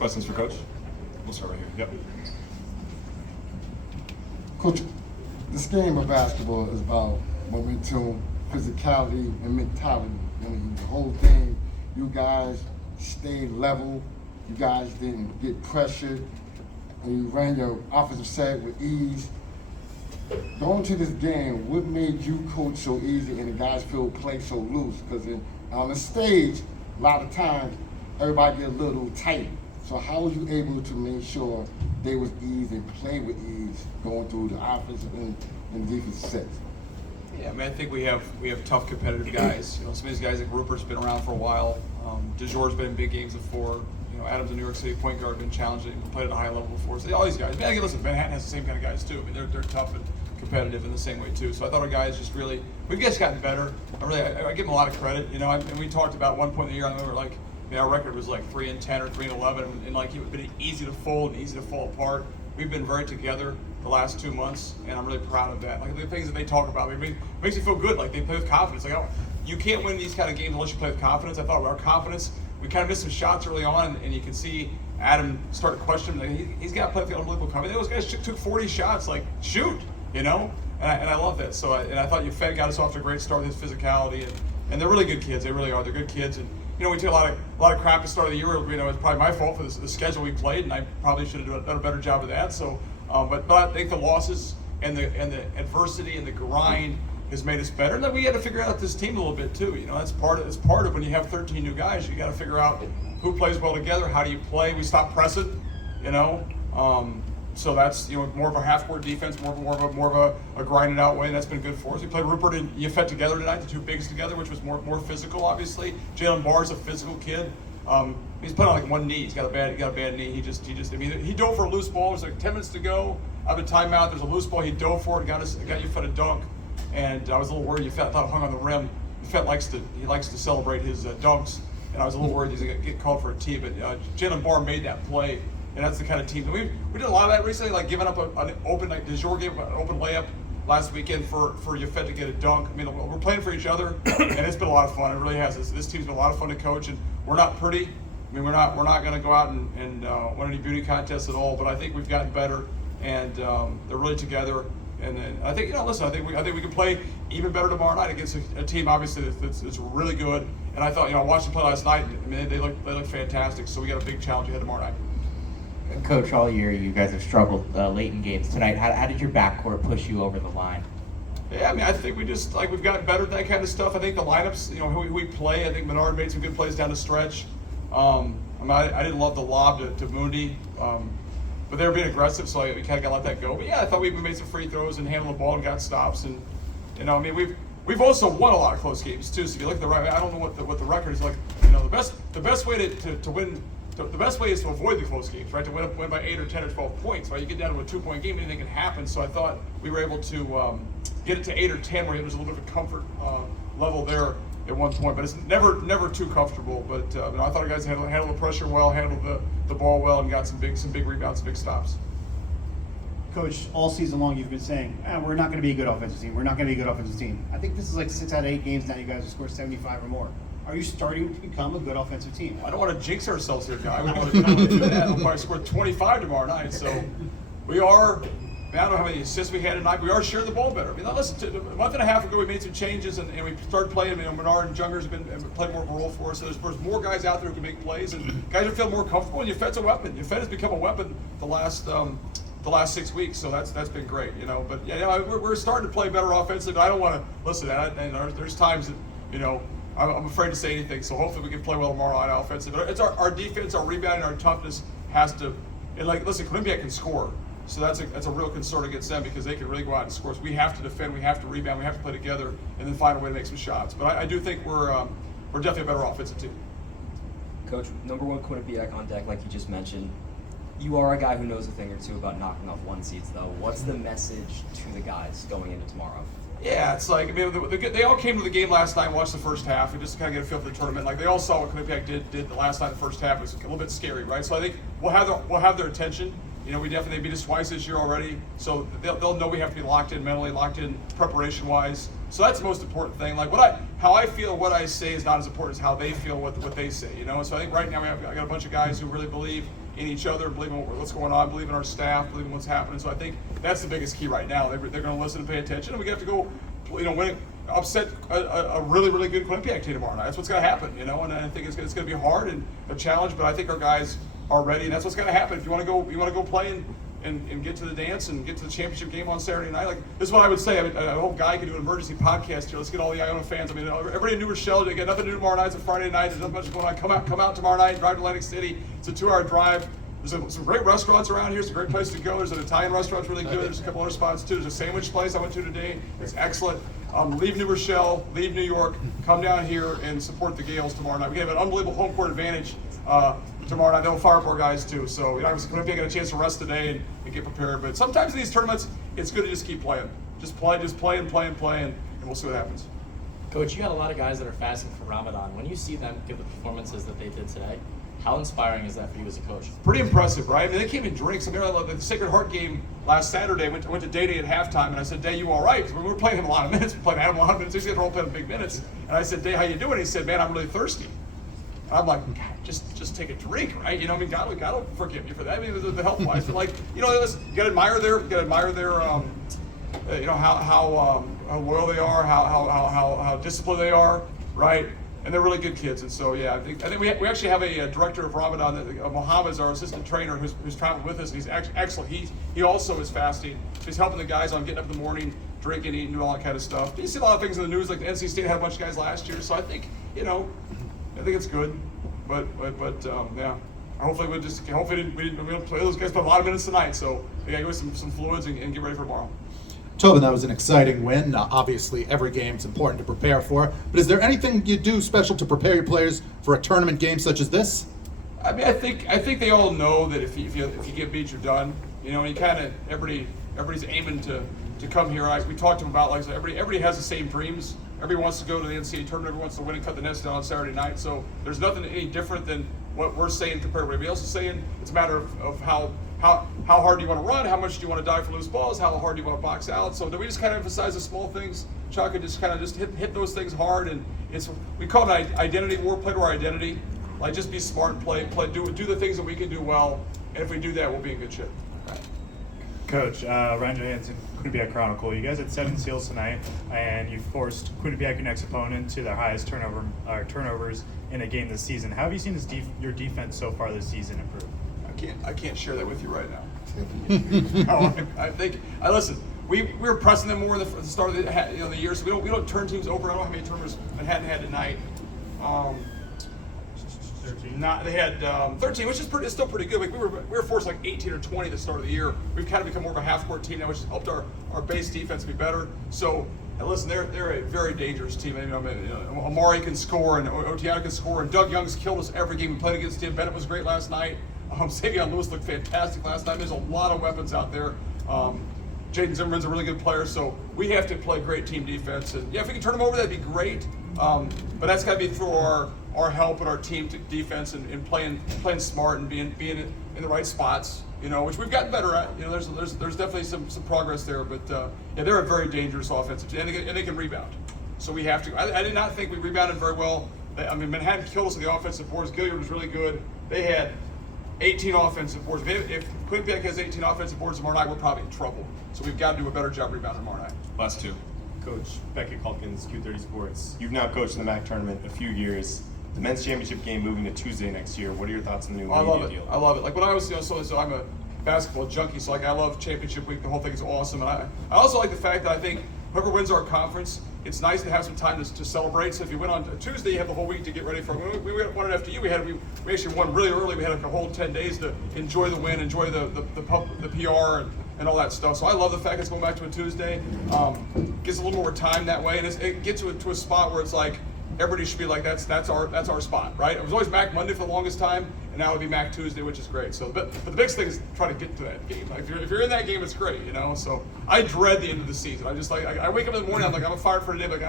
Questions for Coach? We'll start right here. Yep. Coach, this game of basketball is about momentum, physicality, and mentality. I mean, the whole thing, you guys stayed level, you guys didn't get pressured, and you ran your offensive set with ease. Going to this game, what made you coach so easy and the guys feel play so loose? Because on the stage, a lot of times, everybody get a little tight. So how was you able to make sure they was easy and play with ease going through the offensive and defensive sets? Yeah, I mean, I think we have tough competitive guys. You know, some of these guys like Rupert's been around for a while. DeJour's been in big games before. You know, Adams in New York City point guard been challenging, played at a high level before. So all these guys. I mean, listen, Manhattan has the same kind of guys too. I mean, they're tough and competitive in the same way too. So I thought our guys just really, we've just gotten better. I give them a lot of credit. You know, and we talked about at one point in the year, I remember like, you know, our record was like 3-10 or 3-11, and like it would have been easy to fold and easy to fall apart. We've been very together the last 2 months, and I'm really proud of that. Like the things that they talk about, I mean, it makes you feel good. Like they play with confidence. Like, oh, you can't win these kind of games unless you play with confidence. I thought our confidence, we kind of missed some shots early on, and you can see Adam start to question him. He's got to play with unbelievable confidence. Those guys took 40 shots, like shoot, you know. And I love that. So I thought Fed got us off to a great start with his physicality, and they're really good kids. They really are. They're good kids, and you know, we took a lot of crap at the start of the year. You know, it's probably my fault for the schedule we played, and I probably should have done a better job of that. So, but I think the losses and the adversity and the grind has made us better. And then we had to figure out this team a little bit too. You know, that's part of when you have 13 new guys. You got to figure out who plays well together. How do you play? We stopped pressing. You know. So that's, you know, more of a half-court defense, more of a grinded out way, and that's been good for us. We played Rupert and Yafet together tonight, the two bigs together, which was more physical, obviously. Jalen Barr's a physical kid. He's playing on like one knee. He's got a bad knee. He I mean, he dove for a loose ball. It was like 10 minutes to go. Out of timeout, there's a loose ball. He dove for it, got Yafet a dunk, and I was a little worried. Yafet thought it hung on the rim. Yafet likes to celebrate his dunks, and I was a little worried he's gonna get called for a tee. But Jalen Barr made that play. And that's the kind of team. We did a lot of that recently, like giving up an open, like DeJour gave an open layup last weekend for Yafet to get a dunk. I mean, we're playing for each other, and it's been a lot of fun. It really has. This team's been a lot of fun to coach, and we're not pretty. I mean, we're not going to go out and win any beauty contests at all. But I think we've gotten better, and they're really together. And then I think, you know, listen, I think we can play even better tomorrow night against a team obviously that's really good. And I thought, you know, I watched them play last night. I mean, they look fantastic. So we got a big challenge ahead tomorrow night. Coach, all year you guys have struggled late in games. Tonight, how did your backcourt push you over the line? Yeah, I mean, I think we've gotten better at that kind of stuff. I think the lineups, you know, who we play, I think Menard made some good plays down the stretch. I mean, I didn't love the lob to Mundi, but they were being aggressive, so we kind of got to let that go. But yeah, I thought we made some free throws and handled the ball and got stops. And, you know, I mean, we've also won a lot of close games too. So if you look at the record, I don't know what the record is like. You know, the best way to win. The best way is to avoid the close games, right? To win by 8 or 10 or 12 points, right? You get down to a 2-point game, anything can happen. So I thought we were able to get it to 8 or 10, where there was a little bit of comfort level there at one point. But it's never too comfortable. But you know, I thought our guys handled the pressure well, handled the ball well, and got some big rebounds, big stops. Coach, all season long you've been saying, we're not going to be a good offensive team. We're not going to be a good offensive team. I think this is like 6 out of 8 games now you guys have scored 75 or more. Are you starting to become a good offensive team? I don't want to jinx ourselves here, guy. We don't want to do that. We'll probably score 25 tomorrow night. So we are, I don't know how many assists we had tonight. We are sharing the ball better. I mean, listen, a month and a half ago we made some changes and we started playing. You know, Menard and Junger's have played more of a role for us. So there's more guys out there who can make plays, and guys are feeling more comfortable. And Yafet's a weapon. Yafet has become a weapon the last 6 weeks. So that's been great. You know, but yeah, we're starting to play better offensively. I don't want to listen. There's times that, you know, I'm afraid to say anything, so hopefully we can play well tomorrow on offense. But it's our defense, our rebounding, our toughness has to. And like, listen, Columbia can score, so that's a real concern against them because they can really go out and score. So we have to defend, we have to rebound, we have to play together, and then find a way to make some shots. But I do think we're definitely a better offensive team. Coach, number one Quinnipiac on deck, like you just mentioned. You are a guy who knows a thing or two about knocking off 1 seeds, though. What's the message to the guys going into tomorrow? Yeah, it's like, I mean, they all came to the game last night and watched the first half and just kind of get a feel for the tournament. Like, they all saw what Quinnipiac did the last night in the first half. It was a little bit scary, right? So I think we'll have their attention. You know, they beat us twice this year already, so they'll know we have to be locked in mentally, locked in preparation-wise. So that's the most important thing. Like, how I feel, what I say is not as important as how they feel, what they say, you know? So I think right now I got a bunch of guys who really believe in each other, believe in what's going on, believe in our staff, believe in what's happening. So I think that's the biggest key right now. They're going to listen and pay attention, and we have to go, upset a really, really good Quinnipiac team tomorrow night. That's what's going to happen, and I think it's going to be hard and a challenge, but I think our guys are ready, and that's what's going to happen. If you want to go play and get to the dance and get to the championship game on Saturday night, like this is what I would say. I hope Guy can do an emergency podcast here. Let's get all the Iona fans. Everybody in New Rochelle, they got nothing to do tomorrow night. It's a Friday night. There's nothing much going on. Come out tomorrow night. Drive to Atlantic City. It's a 2-hour drive. There's some great restaurants around here. It's a great place to go. There's an Italian restaurant that's really good. There's a couple other spots too. There's a sandwich place I went to today. It's excellent. Leave New Rochelle, leave New York, come down here and support the Gaels tomorrow night. We have an unbelievable home court advantage tomorrow night. They'll fire up our guys too. So obviously Quinnipiac got a chance to rest today and get prepared. But sometimes in these tournaments, it's good to just keep playing. Just play and we'll see what happens. Coach, you got a lot of guys that are fasting for Ramadan. When you see them give the performances that they did today, how inspiring is that for you as a coach? Pretty impressive, right? I mean, they came in drinks. I love the Sacred Heart game last Saturday. I went to Day at halftime, and I said, Day, you all right? Because we were playing him a lot of minutes. We played Adam a lot of minutes. He's going to role play big minutes. And I said, Day, how you doing? He said, man, I'm really thirsty. And I'm like, God, just take a drink, right? God will forgive you for that. The health wise, but listen, you got to admire their, how loyal they are, how disciplined they are, right? And they're really good kids, and so I think we actually have a director of Ramadan. Mohammed is our assistant trainer who's traveling with us, and he's excellent. He also is fasting. He's helping the guys on getting up in the morning, drinking, eating, doing all that kind of stuff. You see a lot of things in the news, like the NC State had a bunch of guys last year. So I think I think it's good, but hopefully we don't play those guys, but a lot of minutes tonight. So we gotta go with some fluids and get ready for tomorrow. Tobin, that was an exciting win. Obviously, every game's important to prepare for. But is there anything you do special to prepare your players for a tournament game such as this? I mean, I think they all know that if you get beat, you're done. And everybody's aiming to come here. We talked to them about everybody has the same dreams. Everybody wants to go to the NCAA tournament. Everyone wants to win and cut the nest down on Saturday night. So there's nothing any different than what we're saying compared to what everybody else is saying. It's a matter of how hard do you want to run, how much do you want to dive for loose balls, how hard do you want to box out. So we just kind of emphasize the small things. Chuck and just kind of hit those things hard, and we call it an identity war. Play to our identity. Like just be smart and play, do the things that we can do well, and if we do that, we'll be in good shape. Coach, Ryan Johansson, Quinnipiac Chronicle. You guys had 7 steals tonight, and you forced Quinnipiac, your next opponent, to their highest turnovers in a game this season. How have you seen your defense so far this season improve? I can't share that with you right now. Listen. We were pressing them more at the start of the year, so we don't turn teams over. I don't know how many turnovers Manhattan had tonight. 13. They had 13, which is still pretty good. Like we were forced like 18 or 20 at the start of the year. We've kind of become more of a half-court team now, which has helped our base defense be better. So, and listen, they're a very dangerous team. Amari can score, and Otiano can score, and Doug Young's killed us every game we played against him. Bennett was great last night. Savion Lewis looked fantastic last night. There's a lot of weapons out there. Jaden Zimmerman's a really good player, so we have to play great team defense. And if we can turn them over, that'd be great. But that's got to be through our help and our team defense and playing smart and being in the right spots. Which we've gotten better at. There's definitely some progress there. But they're a very dangerous offensive team, and they can rebound. So we have to. I did not think we rebounded very well. Manhattan killed us on the offensive boards. Gilliard was really good. They had 18 offensive boards. If Quinnipiac has 18 offensive boards tomorrow night, we're probably in trouble. So we've got to do a better job rebounding tomorrow night. Last two. Coach Beckett Calkins, Q30 Sports. You've now coached in the MAAC tournament a few years. The men's championship game moving to Tuesday next year. What are your thoughts on the new media deal? I love it. Like when I was, so I'm a basketball junkie, so I love championship week. The whole thing is awesome. And I also like the fact that I think whoever wins our conference, it's nice to have some time to celebrate. So if you went on Tuesday, you have the whole week to get ready for it. We won it after you. We actually won really early. We had a whole 10 days to enjoy the win, enjoy the PR and all that stuff. So I love the fact it's going back to a Tuesday. Gives a little more time that way, and it gets to a spot where it's like everybody should be like that's our spot, right? It was always MAAC Monday for the longest time, and now it'll be MAAC Tuesday, which is great. So, but the biggest thing is try to get to that game. Like if you're in that game, it's great, So I dread the end of the season. I just I wake up in the morning, I'm like I'm fired for today. Like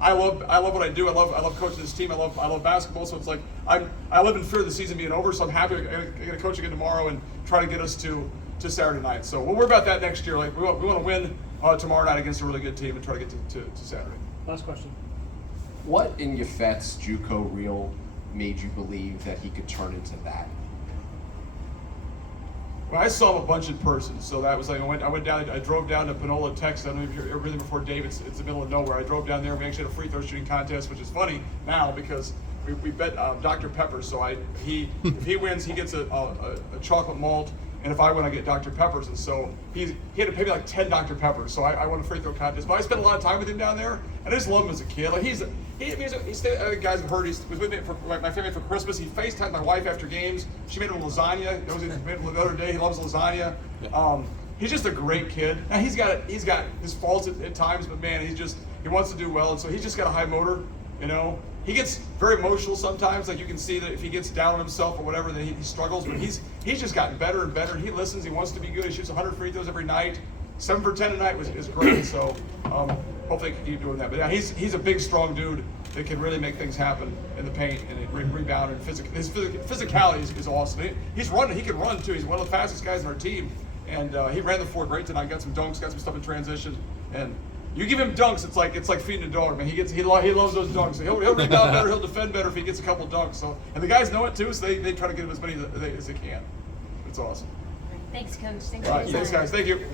I love what I do. I love coaching this team. I love basketball. So it's like I live in fear of the season being over. So I'm happy I'm gonna coach again tomorrow and try to get us to Saturday night. So we'll worry about that next year. Like we want to win tomorrow night against a really good team and try to get to Saturday. Last question. What in Yafet's JUCO reel made you believe that he could turn into that? Well, I saw him a bunch in person, so that was like I drove down to Panola, Texas. I don't know if you're everything before Dave. It's the middle of nowhere. I drove down there. We actually had a free throw shooting contest, which is funny now because we bet Dr. Pepper. So if he wins, he gets a chocolate malt, and if I win, I get Dr. Peppers. And so he had to pay me like 10 Dr. Peppers. So I won a free throw contest. But I spent a lot of time with him down there, and I just love him as a kid. Like he's guys have heard he was with me for my family for Christmas. He FaceTimed my wife after games. She made him lasagna. That was he made him the other day. He loves lasagna. He's just a great kid. Now he's got his faults at times, but man, he wants to do well, and so he's just got a high motor. You know, he gets very emotional sometimes. Like you can see that if he gets down on himself or whatever, then he struggles. But he's just gotten better and better. He listens. He wants to be good. He shoots 100 free throws every night. 7 for 10 tonight is great. So hopefully he can keep doing that. But yeah, he's a big, strong dude that can really make things happen in the paint and rebound and his physicality is awesome. He's running. He can run too. He's one of the fastest guys on our team, and he ran the floor great tonight. Got some dunks, got some stuff in transition, and you give him dunks, it's like feeding a dog, man. He loves those dunks. He'll rebound better. He'll defend better if he gets a couple dunks. So and the guys know it too, so they try to get him as many as they can. It's awesome. Thanks, Coach. Thanks All for right, your thanks time. guys. Thank you.